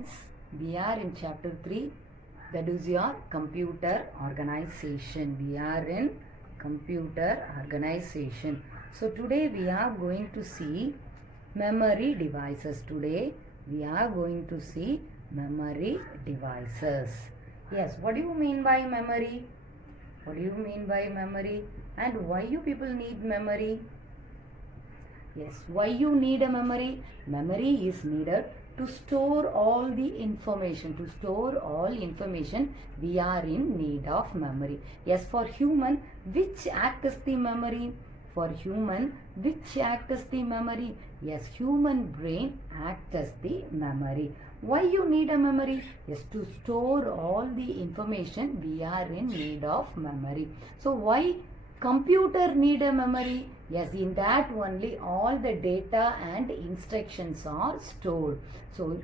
students, we are in chapter 3, that is your computer organization. We are in computer organization. So today we are going to see memory devices. Today we are going to see memory devices. Yes, what do you mean by memory? What do you mean by memory? And why you people need memory? Yes, why you need a memory? Memory is needed to store all the information. To store all information, we are in need of memory. Yes, for human, which act is the memory? For human, which act is the memory? Yes, human brain act as the memory. Why you need a memory? Yes, to store all the information, we are in need of memory. So why computer need a memory? Yes, in that only all the data and instructions are stored. So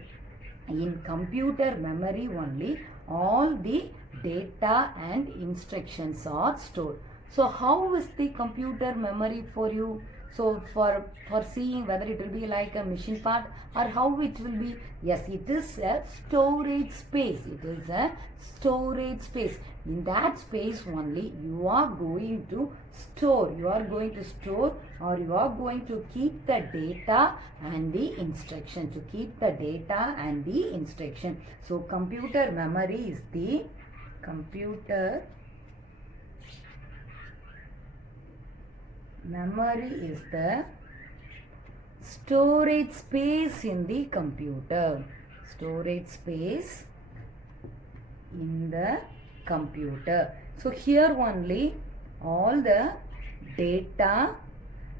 in computer memory only all the data and instructions are stored. So how is the computer memory for you? So for seeing whether it will be like a machine part or how it will be. Yes, it is a storage space. It is a storage space. In that space only you are going to store. You are going to store or you are going to keep the data and the instruction. To keep the data and the instruction. So computer memory is the computer memory is the storage space in the computer. Storage space in the computer. So here only all the data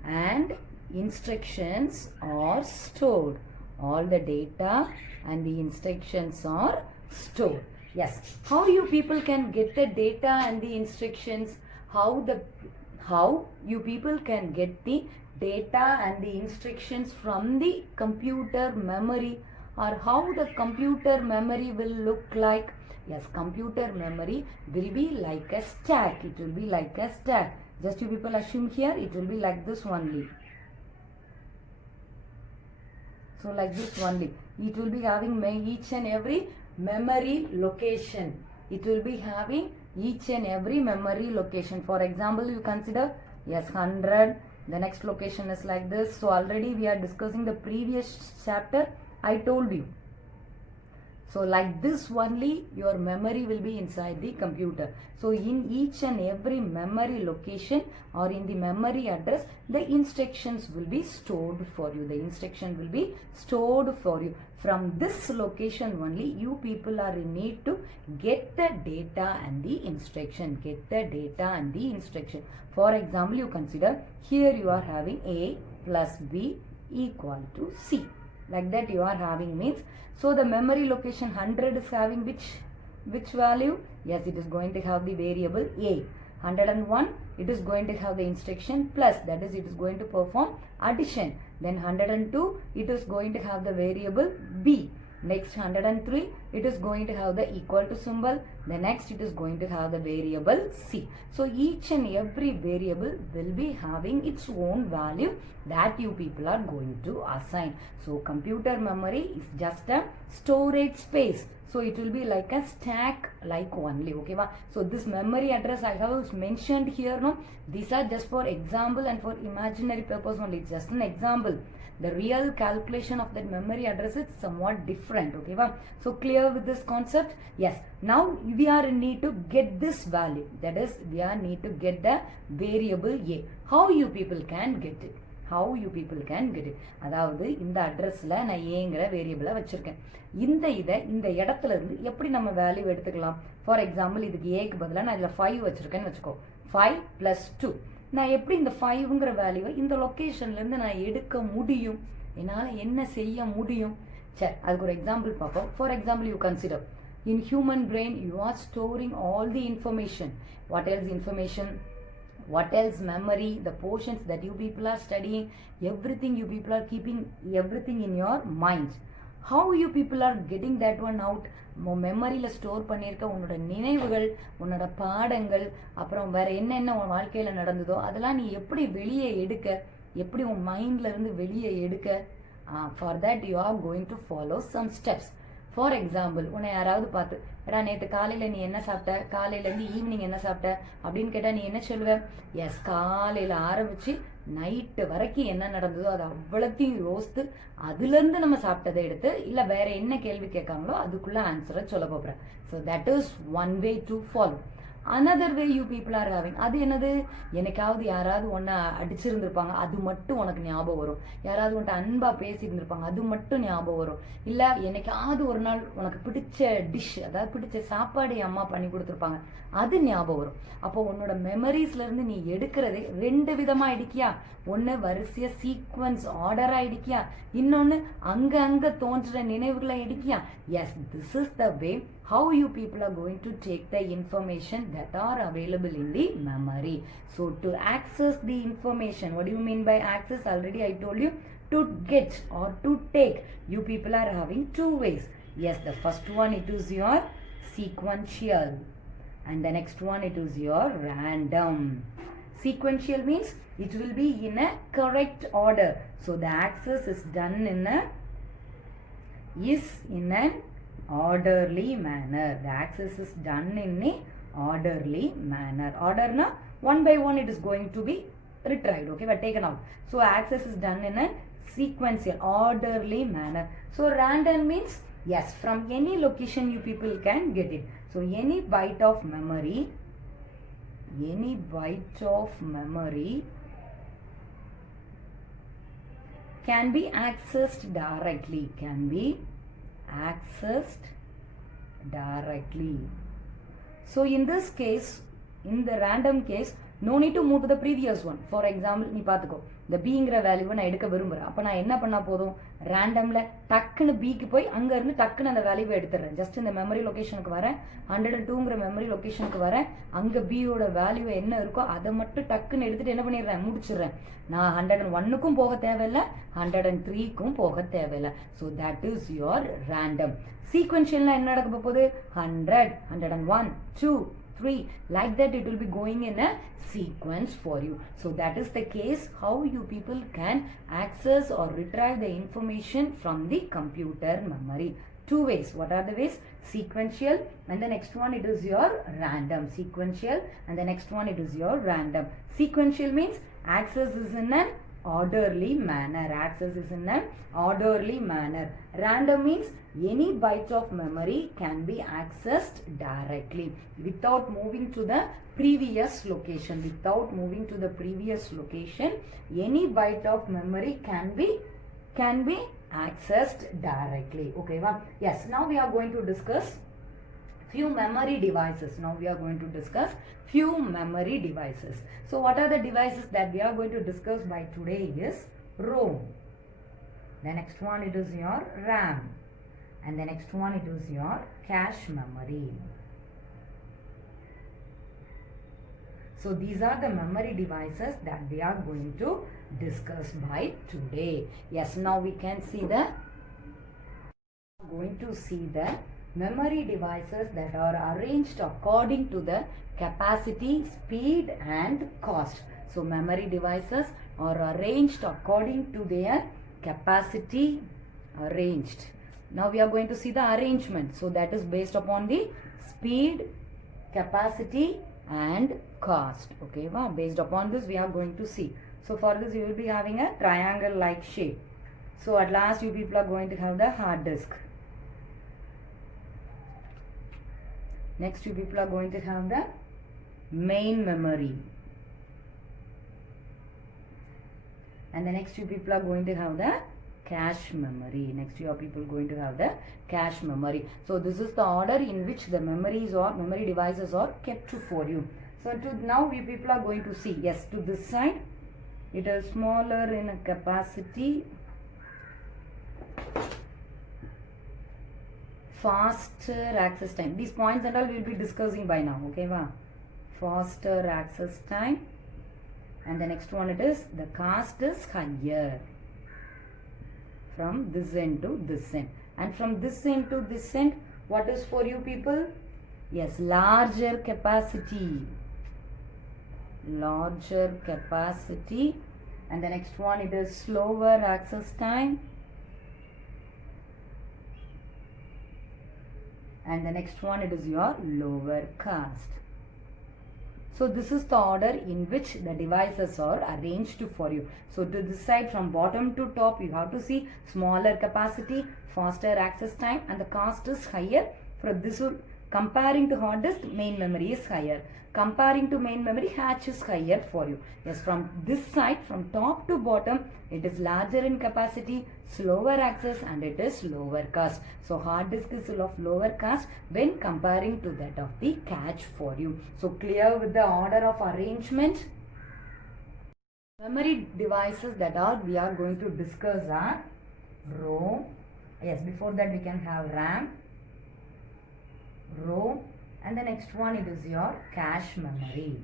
and instructions are stored. All the data and the instructions are stored. Yes. How you people can get the data and the instructions? How you people can get the data and the instructions from the computer memory, or how the computer memory will look like? Yes, computer memory will be like a stack. It will be like a stack. Just you people assume here it will be like this only. So like this only. It will be having each and every memory location. It will be having each and every memory location. For example, you consider, yes, 100. The next location is like this. So already we are discussing the previous chapter. I told you. So like this only your memory will be inside the computer. So in each and every memory location or in the memory address, the instructions will be stored for you. The instruction will be stored for you. From this location only you people are in need to get the data and the instruction. Get the data and the instruction. For example, you consider here you are having A plus B equal to C. Like that you are having means. So the memory location 100 is having which value? Yes, it is going to have the variable A. 101, it is going to have the instruction plus, that is it is going to perform addition. Then 102, it is going to have the variable B. Next 103, it is going to have the equal to symbol. The next it is going to have the variable C. So each and every variable will be having its own value that you people are going to assign. So computer memory is just a storage space. So it will be like a stack like only. Okay, so this memory address I have mentioned here. No, these are just for example and for imaginary purpose only. It's just an example. The real calculation of that memory address is somewhat different. Okay, so clear with this concept? Yes. Now we are in need to get this value. That is, we are need to get the variable A. How you people can get it? How you people can get it? அதாவது இந்த அட்ரஸ்ல நான் ஏங்கிற வேரியபிளை வச்சிருக்கேன். இந்த இடத்துல இருந்து எப்படி நம்ம வேல்யூ எடுத்துக்கலாம்? ஃபார் எக்ஸாம்பிள் இதுக்கு ஏக்கு பதிலாக நான் இதில் 5 வச்சிருக்கேன்னு வச்சுக்கோ. 5 + 2. நான் எப்படி இந்த 5ங்கிற வேல்யூவை இந்த லொக்கேஷன்லேருந்து நான் எடுக்க முடியும்? என்னால் என்ன செய்ய முடியும்? சரி, அதுக்கு ஒரு எக்ஸாம்பிள் பார்ப்போம். For example you consider in human brain you are storing all the information. What else information? What else memory? The portions that you people are studying, everything you people are keeping everything in your mind. How you people are getting that one out? மெமரியில் store பண்ணியிருக்க உன்னோட நினைவுகள், உன்னோட பாடங்கள், அப்புறம் வேற என்னென்ன உன் வாழ்க்கையில் நடந்ததோ அதெல்லாம் நீ எப்படி வெளியே எடுக்க, எப்படி உன் மைண்ட்ல இருந்து வெளியே எடுக்க? For that you are going to follow some steps. For example உன்னை யாராவது பார்த்து எடா நேற்று காலையில் நீ என்ன சாப்பிட்ட, காலையிலேருந்து ஈவினிங் என்ன சாப்பிட்ட அப்படின்னு கேட்டால் நீ என்ன சொல்லுவ? எஸ், காலையில் ஆரம்பித்து நைட்டு வரைக்கும் என்ன நடந்ததோ அது அவ்வளோத்தையும் யோசித்து அதுலேருந்து நம்ம சாப்பிட்டதை எடுத்து இல்லை வேற என்ன கேள்வி கேட்காங்களோ அதுக்குள்ளே ஆன்சரை சொல்ல போகிறேன். So that is one way to follow. another way you people are having, அது என்னது, எனக்காவது யாராவது ஒன்றை அடிச்சிருந்துருப்பாங்க அது மட்டும் உனக்கு ஞாபகம் வரும். யாராவது உன்ட்ட அன்பா பேசியிருந்திருப்பாங்க அது மட்டும் ஞாபகம் வரும். இல்லை என்னைக்காவது ஒரு நாள் உனக்கு பிடிச்ச டிஷ், அதாவது பிடிச்ச சாப்பாடு அம்மா பண்ணி கொடுத்துருப்பாங்க அது ஞாபகம் வரும். அப்போ உன்னோட மெமரிஸ்லேருந்து நீ எடுக்கிறதே ரெண்டு விதமாக எடுக்கியா. ஒன்று வரிசைய சீக்வன்ஸ் ஆர்டராக எடுக்கியா, இன்னொன்று அங்கே தோன்ற நினைவுகளை எடுக்கியா. Yes, this is the way how you people are going to take the information that are available in the memory. So to access the information, what do you mean by access? Already I told you, to get or to take. You people are having two ways. Yes, the first one it is your sequential and the next one it is your random. Sequential means it will be in a correct order. So the access is done in an orderly manner. The access is done in a orderly manner. Order na one by one it is going to be retrieved, okay, but taken out. So access is done in a sequential orderly manner. So random means yes, from any location you people can get it. So any byte of memory can be accessed directly, So in this case, in the random case, no need to move to the previous one. For example, நீ பார்த்துக்கோ, இந்த பிங்கிற வேல்யூவை நான் எடுக்க விரும்புகிறேன். அப்போ நான் என்ன பண்ணால் போதும், ரேண்டமில் டக்குன்னு பிக்கு போய் அங்கேருந்து டக்குன்னு அந்த வேல்யூவை எடுத்துடுறேன். ஜஸ்ட் இந்த மெமரி லொக்கேஷனுக்கு வரேன், 102ங்கிற மெமரி லொக்கேஷனுக்கு வரேன், அங்கே பியோட வேல்யூ என்ன இருக்கோ அதை மட்டும் டக்குன்னு எடுத்துகிட்டு என்ன பண்ணிடுறேன், முடிச்சிடுறேன். நான் 101க்கும் போக தேவையில்லை, 103க்கும் போக தேவையில்லை. So that is your random. சீக்வென்ஷியல்னால் என்ன நடக்க போகுது, 100, 101, 2, 3, like that it will be going in a sequence for you. So that is the case how you people can access or retrieve the information from the computer memory. Two ways. What are the ways? Sequential and the next one it is your random. Sequential and the next one it is your random. Sequential means access is in an orderly manner. Random means any byte of memory can be accessed directly without moving to the previous location. Any byte of memory can be accessed directly. Okay, well, yes, now we are going to discuss few memory devices. So what are the devices that we are going to discuss by today is ROM. The next one it is your RAM. And the next one it is your cache memory. So these are the memory devices that we are going to discuss by today. Yes, now we can see the memory devices that are arranged according to the capacity, speed and cost. So memory devices are arranged according to their capacity. Now we are going to see the arrangement. So that is based upon the speed, capacity and cost. Okay, well, based upon this we are going to see. So for this you will be having a triangle like shape. So at last you people are going to have the hard disk. Next you people are going to have the main memory. And the next you people are going to have the cache memory. So this is the order in which the memory devices are kept for you. So now we people are going to see, yes, to this side it is smaller in a capacity, faster access time. These points and all we will be discussing by now. Okay, wow. Faster access time. And the next one it is the cost is higher from this end to this end. And from this end to this end, what is for you people? Yes, larger capacity. And the next one it is slower access time. and the next one it is your lower caste. So this is the order in which the devices are arranged for you. So to decide from bottom to top, you have to see smaller capacity, faster access time, and the cost is higher. For this, comparing to hard disk, main memory is higher. Comparing to main memory, hatch is higher for you. Yes, from this side, from top to bottom, it is larger in capacity, slower access, and it is lower cost. So hard disk is of lower cost when comparing to that of the cache for you. So clear with the order of arrangement. Memory devices that we are going to discuss are ROM. Yes, before that we can have RAM, ROM, and the next one it is your cache memory.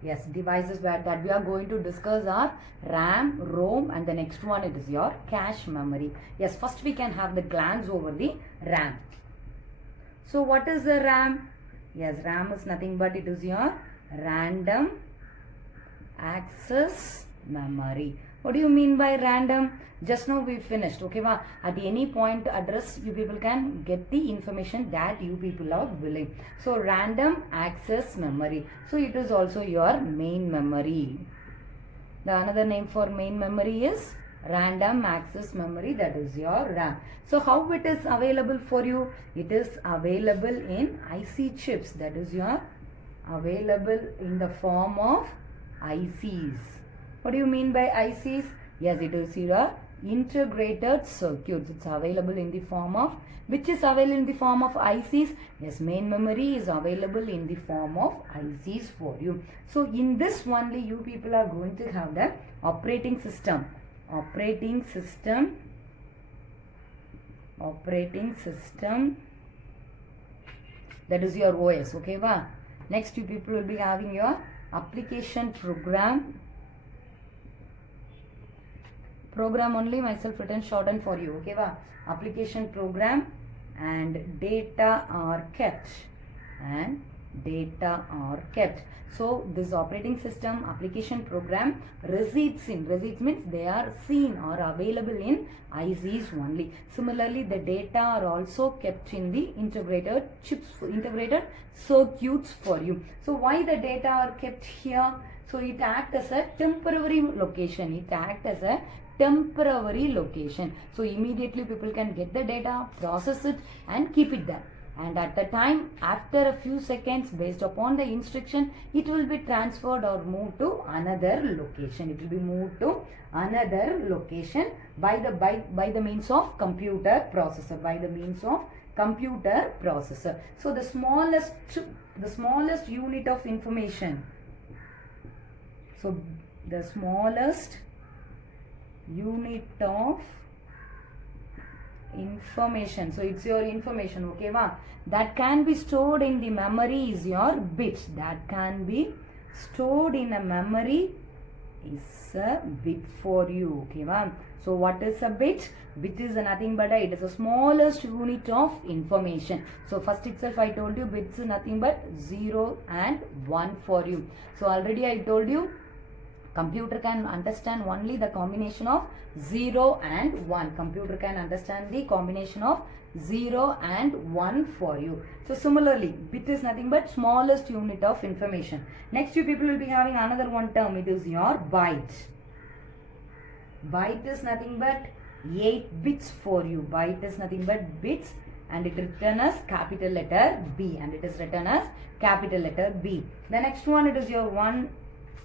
Yes, devices that we are going to discuss are RAM, ROM, and the next one it is your cache memory. Yes, first we can have the glance over the RAM. So what is the RAM? Yes, RAM is nothing but it is your random access memory. What do you mean by random? Just now we finished, okay? At any point address, you people can get the information that you people are willing. So random access memory. So it is also your main memory. The another name for main memory is random access memory, that is your RAM. So how it is available for you? It is available in IC chips, that is your available in the form of ICs. What do you mean by ICs? Yes, it is your integrated circuits. It's available in the form of, which is available in the form of ICs. Yes, main memory is available in the form of ICs for you. So in this only you people are going to have the operating system. Operating system. That is your OS. Okay, next you people will be having your application program. Program only myself written shortened for you. Okay, application program, and data are kept. So this operating system application program resides means they are seen or available in ICs only. Similarly, the data are also kept in the integrated circuits for you. So why the data are kept here? So it acts as a temporary location. So immediately people can get the data, process it, and keep it there. And at the time, after a few seconds, based upon the instruction, it will be transferred or moved to another location. It will be moved to another location by the means of computer processor. So the smallest unit of information. So the smallest unit of information, so it's your information, okay, that can be stored in the memory is your bit. That can be stored in a memory is a bit for you, okay. So what is a bit? Bit is nothing but it is the smallest unit of information. So first itself I told you bits is nothing but 0 and 1 for you. So already I told you computer can understand only the combination of 0 and 1. Computer can understand the combination of 0 and 1 for you. So similarly, bit is nothing but smallest unit of information. Next you people will be having another one term. It is your byte. Byte is nothing but 8 bits for you. Byte is nothing but bits, and it is written as capital letter B. The next one, it is your 1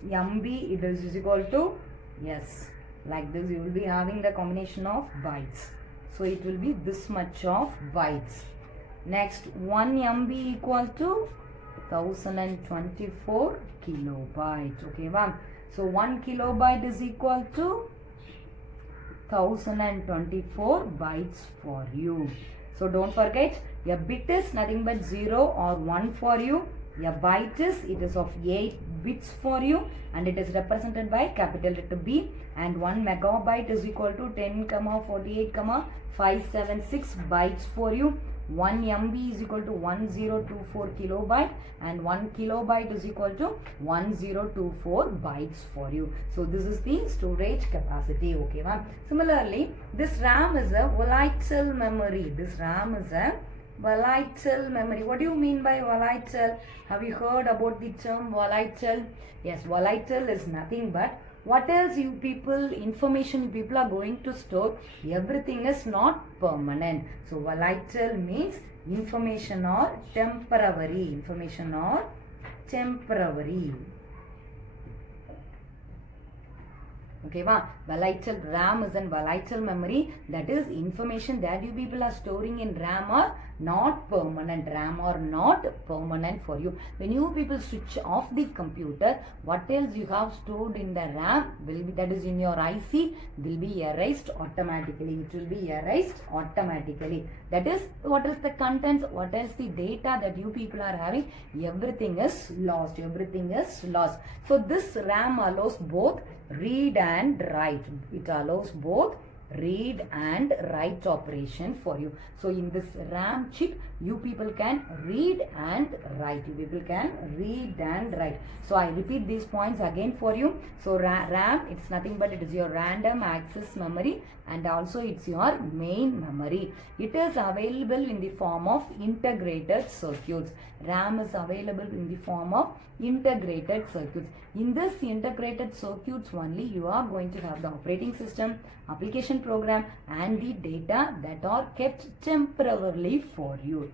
MB, it is equal to, yes, like this you will be having the combination of bytes. So it will be this much of bytes. Next, 1 MB equal to 1024 kilobytes. Okay, so 1 kilobyte is equal to 1024 bytes for you. So don't forget, a bit is nothing but 0 or 1 for you. A byte is of 8 bits for you, and it is represented by capital letter B, and 1 megabyte is equal to 10, 48, 576 bytes for you. 1 MB is equal to 1024 kilobyte, and 1 kilobyte is equal to 1024 bytes for you. So this is the storage capacity. Okay, ma'am. Similarly, this RAM is a volatile memory. This RAM is a volatile memory. What do you mean by volatile? Have you heard about the term volatile? Yes, volatile is nothing but what else information you people are going to store. Everything is not permanent. So volatile means information or temporary. Information or temporary. Okay, volatile RAM is a volatile memory. That is, information that you people are storing in RAM are not permanent. RAM are not permanent for you. When you people switch off the computer, what else you have stored in the RAM will be, that is in your IC, will be erased automatically. It will be erased automatically. That is, what is the contents, what else the data that you people are having, everything is lost. Everything is lost. So this RAM allows both read and write. It allows both read and write operation for you. So in this RAM chip, you people can read and write. You people can read and write. So I repeat these points again for you. So RAM, it's nothing but it is your random access memory, and also it's your main memory. It is available in the form of integrated circuits. RAM is available in the form of integrated circuits. In this integrated circuits only, you are going to have the operating system, application program, and the data that are kept temporarily for you.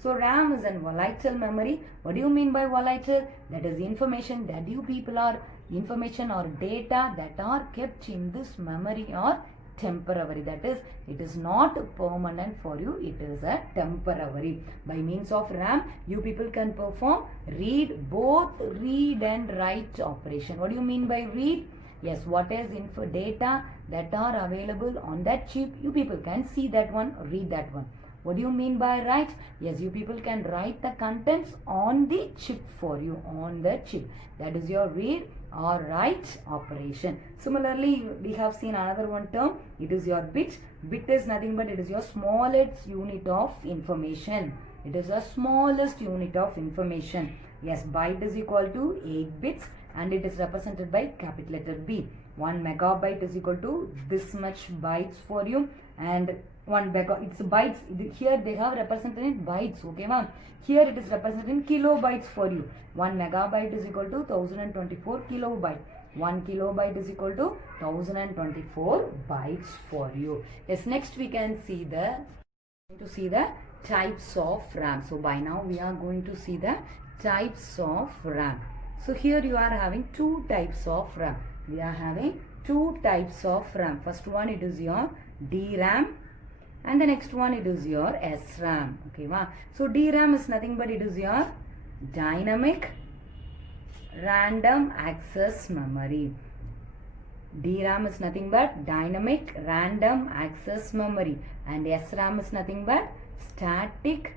So RAM is a volatile memory. What do you mean by volatile? That is information that you people are, information or data that are kept in this memory or temporary. That is, it is not permanent for you, it is a temporary. By means of RAM, you people can perform both read and write operation. What do you mean by read? Yes, what is data that are available on that chip, you people can see that one, read that one. What do you mean by write? Yes, you people can write the contents on the chip for you, on the chip. That is your read or write operation. Similarly, we have seen another one term. It is your bit. Bit is nothing but it is your smallest unit of information. It is the smallest unit of information. Yes, byte is equal to 8 bits and it is represented by capital letter B. 1 megabyte is equal to this much bytes for you, and 1 mega, it's bytes. Here they have represented in bytes. Okay, ma'am. Here it is represented in kilobytes for you. 1 megabyte is equal to 1024 kilobyte. 1 kilobyte is equal to 1024 bytes for you. Yes, next we can see the types of RAM. So by now we are going to see the types of RAM. So here you are having two types of RAM. We are having two types of RAM. First one, it is your DRAM, and the next one, it is your SRAM. Okay, wow. So DRAM is nothing but it is your dynamic random access memory. DRAM is nothing but dynamic random access memory, and SRAM is nothing but static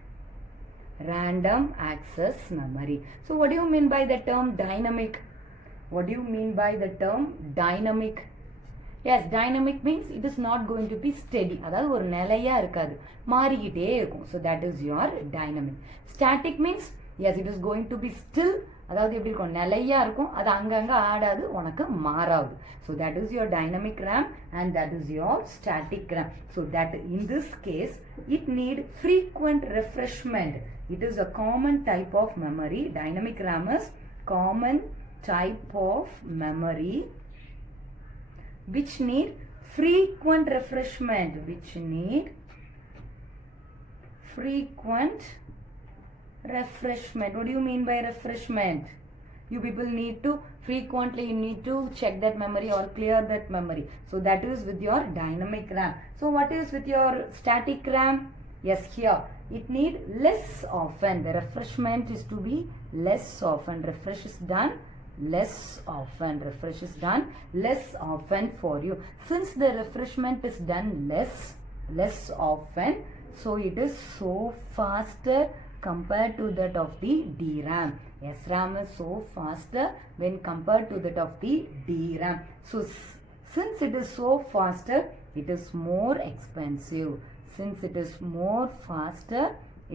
random access memory. So what do you mean by the term dynamic? What do you mean by the term dynamic? Yes, dynamic means it is not going to be steady. அதாவது ஒரு நிலையா இருக்காது, மாறிக்கிட்டே இருக்கும். So that is your dynamic. Static means yes, it is going to be still. அதாவது எப்படி இருக்கும், நிலையா இருக்கும், அது அங்கங்க ஆடாது, உனக்கு மாறாது. So that is your dynamic RAM and that is your static RAM. So that in this case, it need frequent refreshment. It is a common type of memory. Dynamic RAM is common type of memory which need frequent refreshment. What do you mean by refreshment? You people need to frequently, you need to check that memory or clear that memory. So that is with your dynamic RAM. So what is with your static RAM? Yes, here it need less often. The refreshment is to be less often. Refresh is done less often. Refresh is done less often for you. Since the refreshment is done less often, so it is so faster compared to that of the DRAM. SRAM is so faster when compared to that of the DRAM. So since it is so faster, it is more expensive. since it is more faster,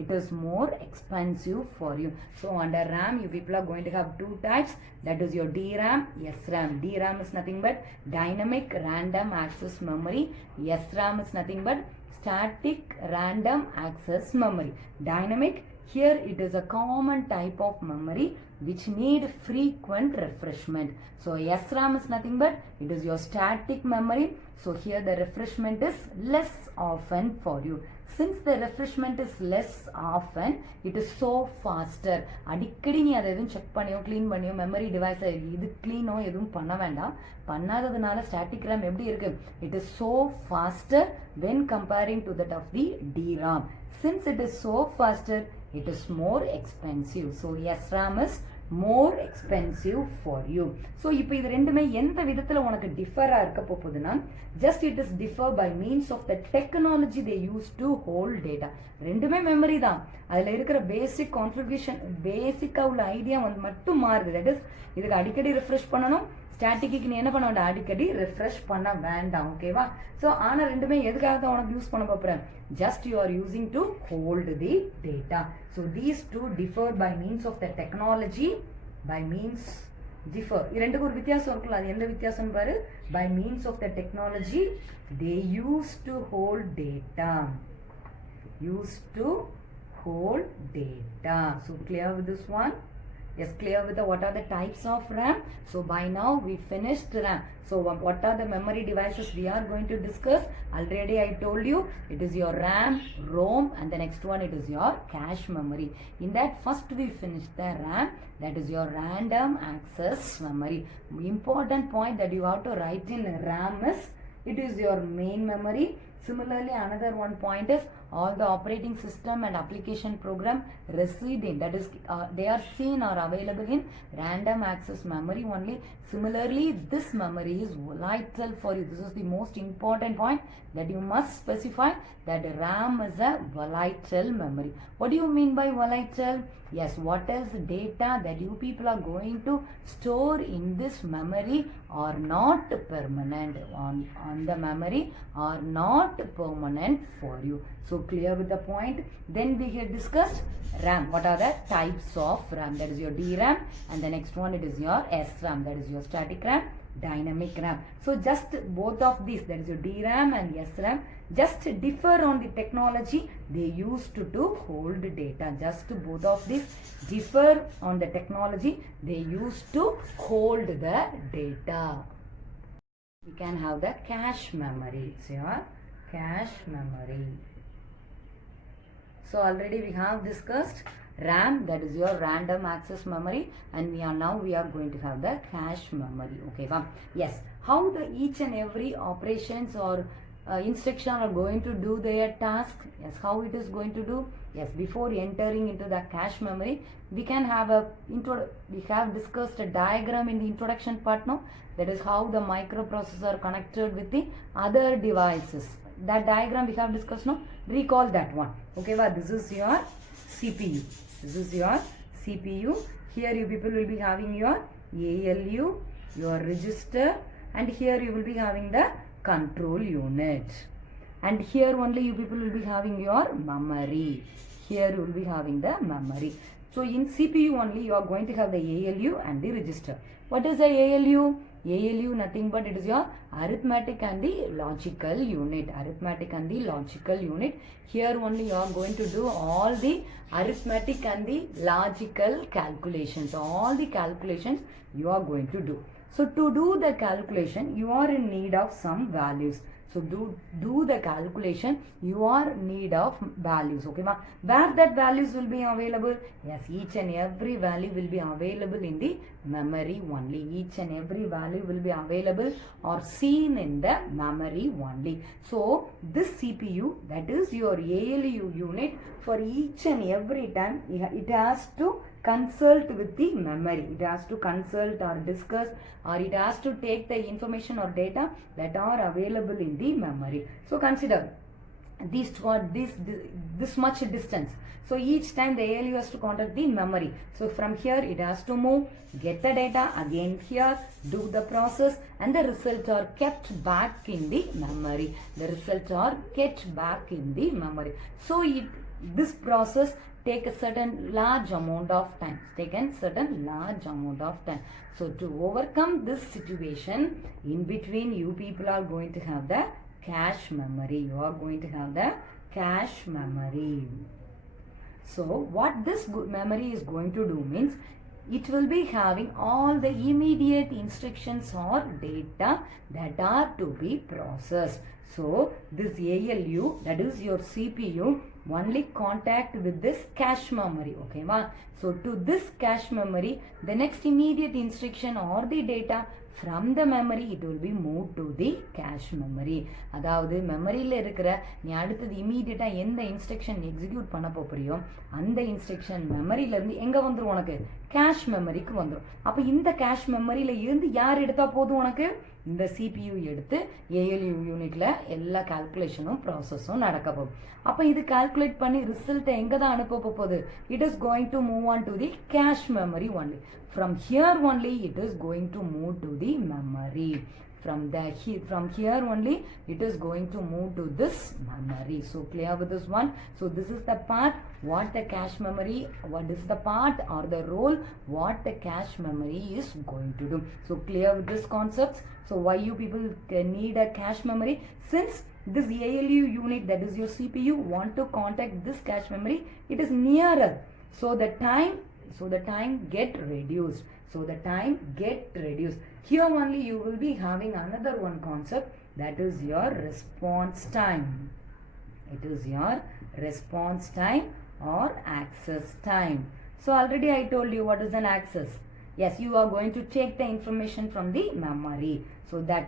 it is more expensive for you. So under RAM, you people are going to have two types. That is your DRAM, SRAM. DRAM is nothing but dynamic random access memory. SRAM is nothing but static random access memory. Dynamic, here it is a common type of memory which need frequent refreshment. So SRAM is nothing but it is your static memory. So here the refreshment is less often for you. Since the refreshment is less often, it is so faster. அடிக்கடி நீ அதை எதுவும் check பண்ணியோ clean பண்ணியோ memory டிவைஸை இது க்ளீனோ எதுவும் பண்ண வேண்டாம். பண்ணாததுனால ஸ்டாட்டிக் ரேம் எப்படி இருக்கு? It is so faster when comparing to that of the DRAM. Since it is so faster, it is more expensive. So SRAM is more expensive for you. So இப்போ இது ரெண்டுமே எந்த விதத்துல உனக்கு டிஃபரா இருக்க போகுதுன்னா, just it is differ by means of the technology they use to hold data. ரெண்டுமே memory தான். அதுல இருக்கிற பேசிக் கான்ஃபிகரேஷன் பேசிக்கா உள்ள ஐடியா வந்து மட்டும் மாறுது. தட் இஸ் இதுக்கு அடிக்கடி ரிஃப்ரெஷ் பண்ணணும். ஸ்டாட்டிக்கு நீ என்ன பண்ண வேண்டாம், அடிக்கடி ரிஃப்ரெஷ் பண்ண வேண்டாம். ஓகேவா? ஸோ ஆனால் ரெண்டுமே எதுக்காக தான் உனக்கு யூஸ் பண்ண போகிறேன்? Just you are using to hold the data. So these two differ by means of the technology. By means differ, ரெண்டுக்கு ஒரு வித்தியாசம் இருக்குல்ல, அது எந்த வித்தியாசம் பாரு. By means of the technology they use to hold data. use to hold data. So clear with this one? Yes, clear with the what are the types of RAM? So by now we finished RAM. So what are the memory devices we are going to discuss? Already I told you it is your RAM, ROM, and the next one it is your cache memory. In that first we finished the RAM, that is your random access memory. Important point that you have to write in RAM is it is your main memory. Similarly, another one point is all the operating system and application program reside in, that is they are seen or available in random access memory only. Similarly, this memory is volatile for you. This is the most important point that you must specify, that RAM is a volatile memory. What do you mean by volatile? Yes, what is data that you people are going to store in this memory are not permanent on the memory, are not permanent for you. So clear with the point? Then we have discussed RAM. What are the types of RAM? That is your DRAM, and the next one it is your SRAM, that is your static RAM, dynamic RAM. So just both of these, that is your DRAM and SRAM, just differ on the technology they used to hold data. Just both of these differ on the technology they used to hold the data. You can have the cache memory. It's your cache memory. So already we have discussed RAM, that is your random access memory, and we are going to have the cache memory. Okay, yes. How the each and every operations or instruction are going to do their task? Yes, how it is going to do? Yes, before entering into the cache memory, we can have we have discussed a diagram in the introduction part now. That is how the microprocessor connected with the other devices. That diagram we have discussed now. Recall that one. Okay, well, this is your CPU. This is your CPU. Here you people will be having your ALU, your register, and here you will be having the control unit. And here only you people will be having your memory. Here you will be having the memory. So in CPU only you are going to have the ALU and the register. What is the ALU? ALU nothing but it is your arithmetic and the logical unit. Arithmetic and the logical unit. Here only you are going to do all the arithmetic and the logical calculations. All the calculations you are going to do. So to do the calculation, you are in need of some values. So do the calculation, you are in need of values. Okay, ma? Where that values will be available? Yes, each and every value will be available in the memory only. Each and every value will be available or seen in the memory only. So this CPU, that is your ALU unit, for each and every time it has to consult with the memory. It has to consult or discuss, or it has to take the information or data that are available in the memory. So consider these two are this much distance. So each time the ALU has to contact the memory. So from here it has to move, get the data, again here, do the process, and the results are kept back in the memory. The results are kept back in the memory. So this process take a certain large amount of time. So to overcome this situation, in between you people are going to have the cache memory. You are going to have the cache memory. So what this memory is going to do means, it will be having all the immediate instructions or data that are to be processed. So this ALU, that is your CPU, only contact with this cache memory. Okay ma? So to this cache memory, the next immediate instruction or the data from the memory, it will be moved to the cache memory. அதாவது மெமரியில் இருக்கிற நீ அடுத்தது இமீடியட்டாக எந்த instruction execute பண்ண போறியோ அந்த இன்ஸ்ட்ரக்ஷன் மெமரியிலேருந்து எங்கே வந்துடும் உனக்கு? கேஷ் மெமரிக்கு வந்துடும். அப்போ இந்த கேஷ் மெமரியில் இருந்து யார் எடுத்தால் போதும் உனக்கு? இந்த CPU எடுத்து ALU யூனிட்டில் எல்லா கால்குலேஷனும் ப்ராசஸும் நடக்க போகுது. அப்போ இது கால்குலேட் பண்ணி ரிசல்ட்டை எங்கே தான் அனுப்ப போகுது? It is going to move on to the cache memory only. From here only it is going to move to the memory. From here only it is going to move to this memory. So clear with this one? So this is the part what the cache memory, what is the part or the role what the cache memory is going to do. So clear with this concepts? So why you people need a cache memory? Since this ALU unit, that is your CPU, want to contact this cache memory, it is nearer. So the time get reduced. Here only you will be having another one concept, that is your response time. It is your response time or access time. So already I told you what is an access. Yes, you are going to take the information from the memory. So that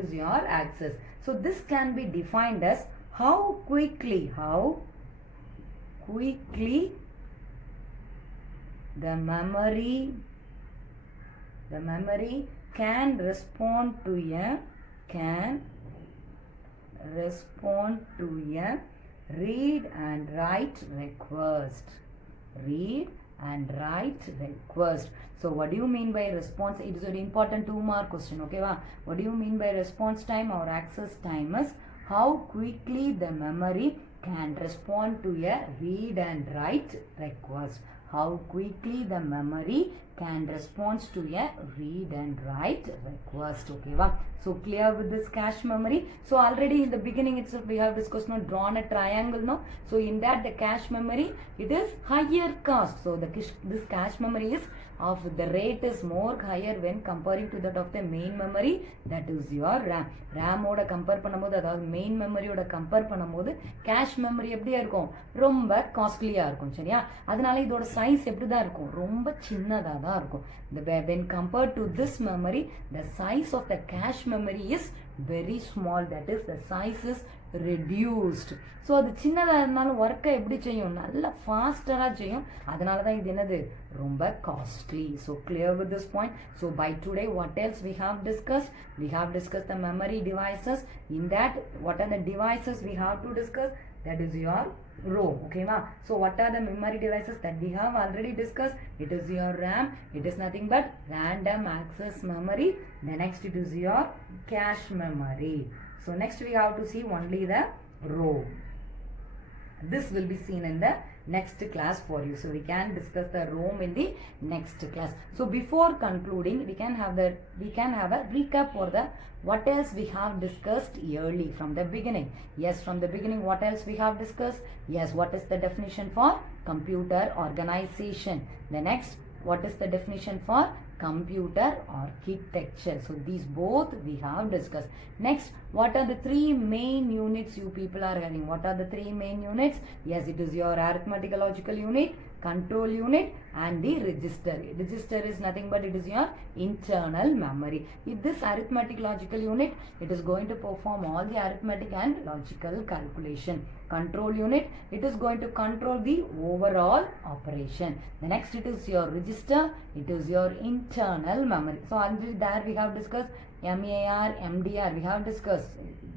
is your access. So this can be defined as how quickly the memory can respond to a read and write request. So what do you mean by response? It is an important 2-mark question. Okay, what do you mean by response time or access time is how quickly the memory can respond to a read and write request. How quickly the memory can respond to a read and write request. Okay, so clear with this cache memory? So already in the beginning itself we have discussed, drawn a triangle, no? So in that the cache memory, it is higher cost. So this cache memory is of the rate is more higher when comparing to that of the main memory, that is your RAM. RAM oda compare பண்ணும்போது, அதாவது main memory oda compare பண்ணும்போது cache memory எப்படியா இருக்கும்? ரொம்ப காஸ்ட்லியா இருக்கும். சரியா? அதனால இதோட சைஸ் எப்படி தான் இருக்கும்? ரொம்ப சின்னதா தான் இருக்கும். When compared to this memory, the size of the cache memory is very small. That is, the size is reduced. So அது சின்னதா இருந்தாலும் ஒர்க்கை எப்படி செய்யும்? நல்ல ஃபாஸ்டரா செய்யும். அதனால தான் இது என்னது? ரொம்ப costly. So clear with this point? So by today what else we have discussed? We have discussed the memory devices. In that, what are the devices we have to discuss? That is your ROM. Okay ma? So what are the memory devices that we have already discussed? It is your RAM. It is nothing but random access memory. The next it is your cache memory. So next we have to see only the ROM. This will be seen in the next class for you. So we can discuss the ROM in the next class. So before concluding, we can have a recap for the what else we have discussed early from the beginning. Yes, from the beginning what else we have discussed? Yes, what is the definition for computer organization? The next, what is the definition for computer architecture? So these both we have discussed. Next, what are the 3 main units you people are having? What are the 3 main units? Yes, it is your arithmetical logical unit, control unit, and the register. Register is nothing but it is your internal memory. If this arithmetic logical unit, it is going to perform all the arithmetic and logical calculation. Control unit, it is going to control the overall operation. The next, it is your register, it is your internal memory. So already there we have discussed MAR, MDR we have discussed.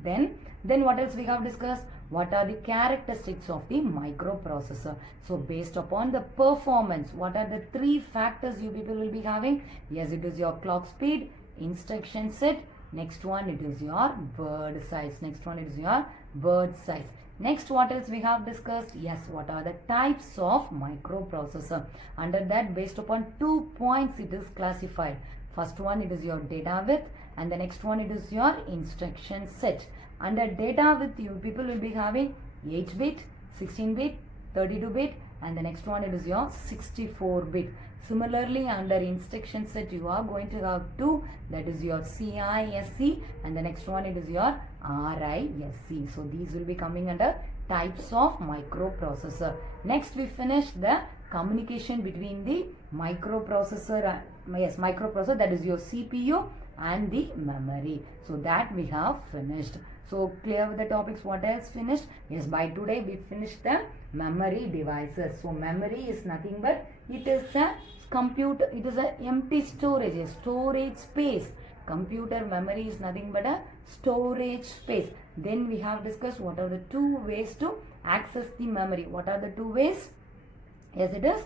Then what else we have discussed? what are the characteristics of the microprocessor. So based upon the performance, what are the three factors you people will be having? Yes, it is your clock speed, instruction set. Next one, it is your word size. Next one, it is your word size. Next, what else we have discussed? Yes, what are the types of microprocessor? Under that, based upon 2 points, it is classified. First one, it is your data width, and the next one, it is your instruction set. Under data width, you people will be having 8-bit, 16-bit, 32-bit, and the next one, it is your 64-bit. Similarly, under instruction set, you are going to have two, that is your CISC, and the next one, it is your RISC. So these will be coming under types of microprocessor. Next, we finish the communication between the microprocessor, microprocessor, that is your CPU, and the memory. So that we have finished. So clear with the topics. What else finished? Yes, by today we finished the memory devices. So memory is nothing but it is a computer, it is a empty storage, a storage space. Computer memory is nothing but a storage space. Then we have discussed what are the two ways to access the memory. What are the two ways? Yes, it is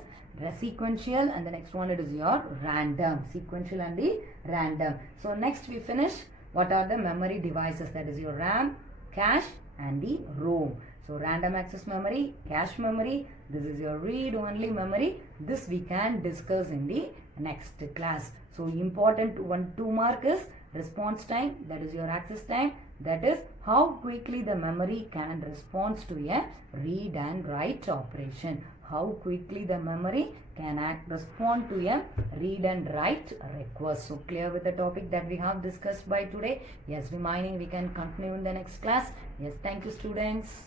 sequential, and the next one it is your random. Sequential and the random. So next we finish what are the memory devices, that is your RAM, cache, and the ROM. So random access memory, cache memory, this is your read-only memory. This we can discuss in the next class. So important 2 mark is response time, that is your access time, that is how quickly the memory can respond to a read and write operation. How quickly the memory can respond to a read and write request. So clear with the topic that we have discussed by today. Yes, remaining we can continue in the next class. Yes, thank you students.